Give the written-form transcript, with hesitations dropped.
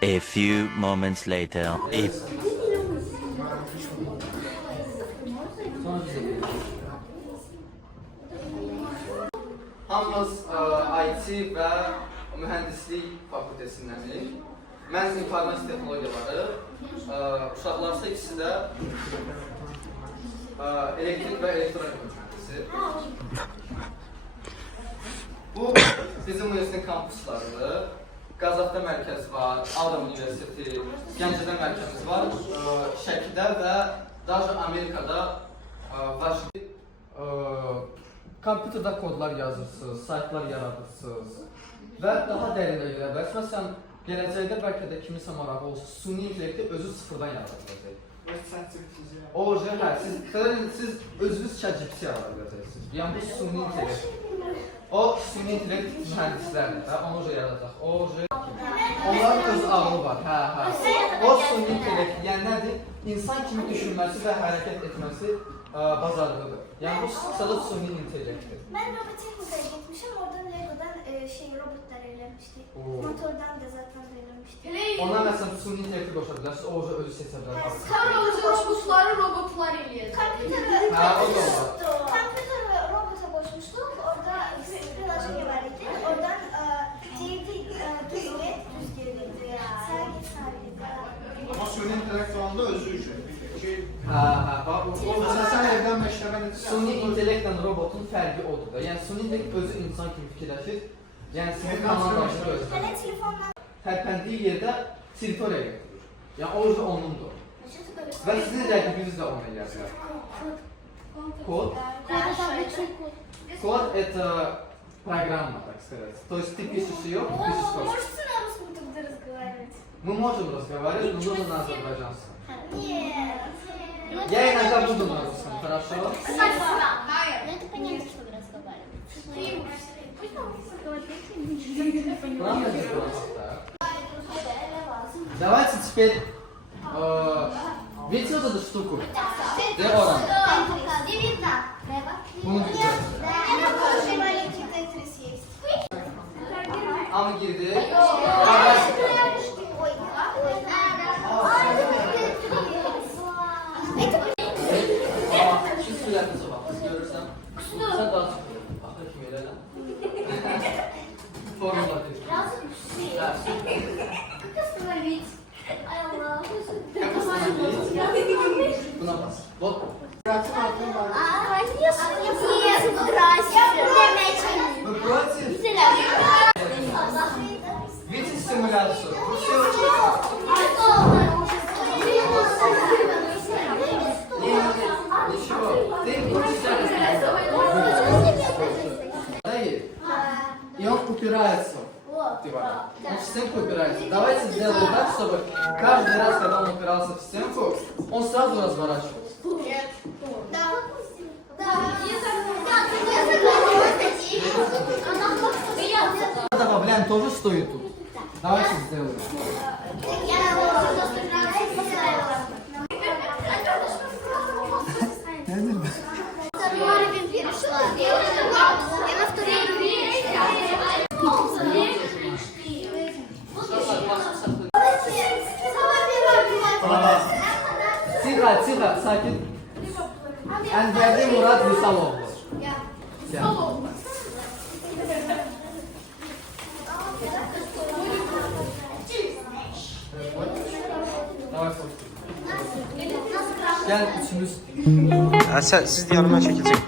A few moments later. Hamımız IT və mühəndislik fakültəsindənik. Mən informasiya texnologiyaları, uşaqlarsa ikisi də elektrik və elektronika mühəndisi. Bu bizim universitetin kampuslarıdır. Qazaxda mərkəz var, Adam Universiteti, Gəncədə mərkəzimiz var, Şəkidə və daha Amerikada Washington. Kompüterdə kodlar yazırsınız, saytlar yaradırsınız və daha dərinə görə bəs məsələn, gələcəkdə bəlkə də kimisə marağı olsun, süni intellekti özü sıfırdan yaradılacaq. Siz özünüz ChatGPT yaradılacaqsınız. Yəni bu süni intellekt. O süni intellekt mühəndislərdir də, onu da yaradacaq. Onların öz ağlı var, O süni intellekt, yəni nədir? İnsan kimi düşünməsi və hərəkət etməsi bacarığıdır. Yəni bu sadəcə süni intellektdir. Mən robotexnikaya getmişəm, oradan Lego'dan robotlar eləmişdik. Motordan da zaten eləmişdik. Ona məsələn süni intellekti qoşa bilərsiniz, o özü seçə bilər. Robotlar eləyəcək. Kompüter və robota qoşmuşduq, orada prilojiya var idi. Oradan deyirdi, düz gedirdi, sağ git. Ama süni intellekt olanda özü üçün. Sən evdən məşqləmə süni intellektlə robotun fərqi odur da. Yəni süni intellekt özü insan kimi fikirləşir. Yəni sizin kanaldaşı gözlə. Hələ telefonla Tərpəndiyi yerdə teritoriya götürür. Yəni o özü onundur. Və sizin rəqibiniz də onu eləyəcək. Kod? Код это программа, так сказать. То есть ты пишешь ее, пишешь код. Можете на русском тогда разговаривать? Мы можем разговаривать, но нужно на азербайджанском. Нет. Я иногда буду на русском, хорошо? Ну это понятно, что вы разговариваете. Ладно, не просто так. Давайте теперь... видите вот эту штуку? Где он? Не видно. Bunu güzel. Я тоже маленький тетрис есть. Ama girdi. Şu suyaklısı bak. Görürsem. Sen daha çok. Bakın kim öyle lan. Formula değil. Как остановить? Ай, Allah. Как остановить? Buna bas. Bot. Вы против? Видите стимуляцию? Вы все Ничего. Ты и он упирается. Он в стенку упирается. Давайте сделаем так, чтобы каждый раз, когда он упирался в стенку, он сразу разворачивался. Добавляем, тоже стоит тут. Давайте сделаем. Второй уровень перешла. Я на второй уровень. Тихо, sakin. Enverdi Murat Vüsaloğlu. Gel. Gel üçümüz. Siz yanıma çekilecek.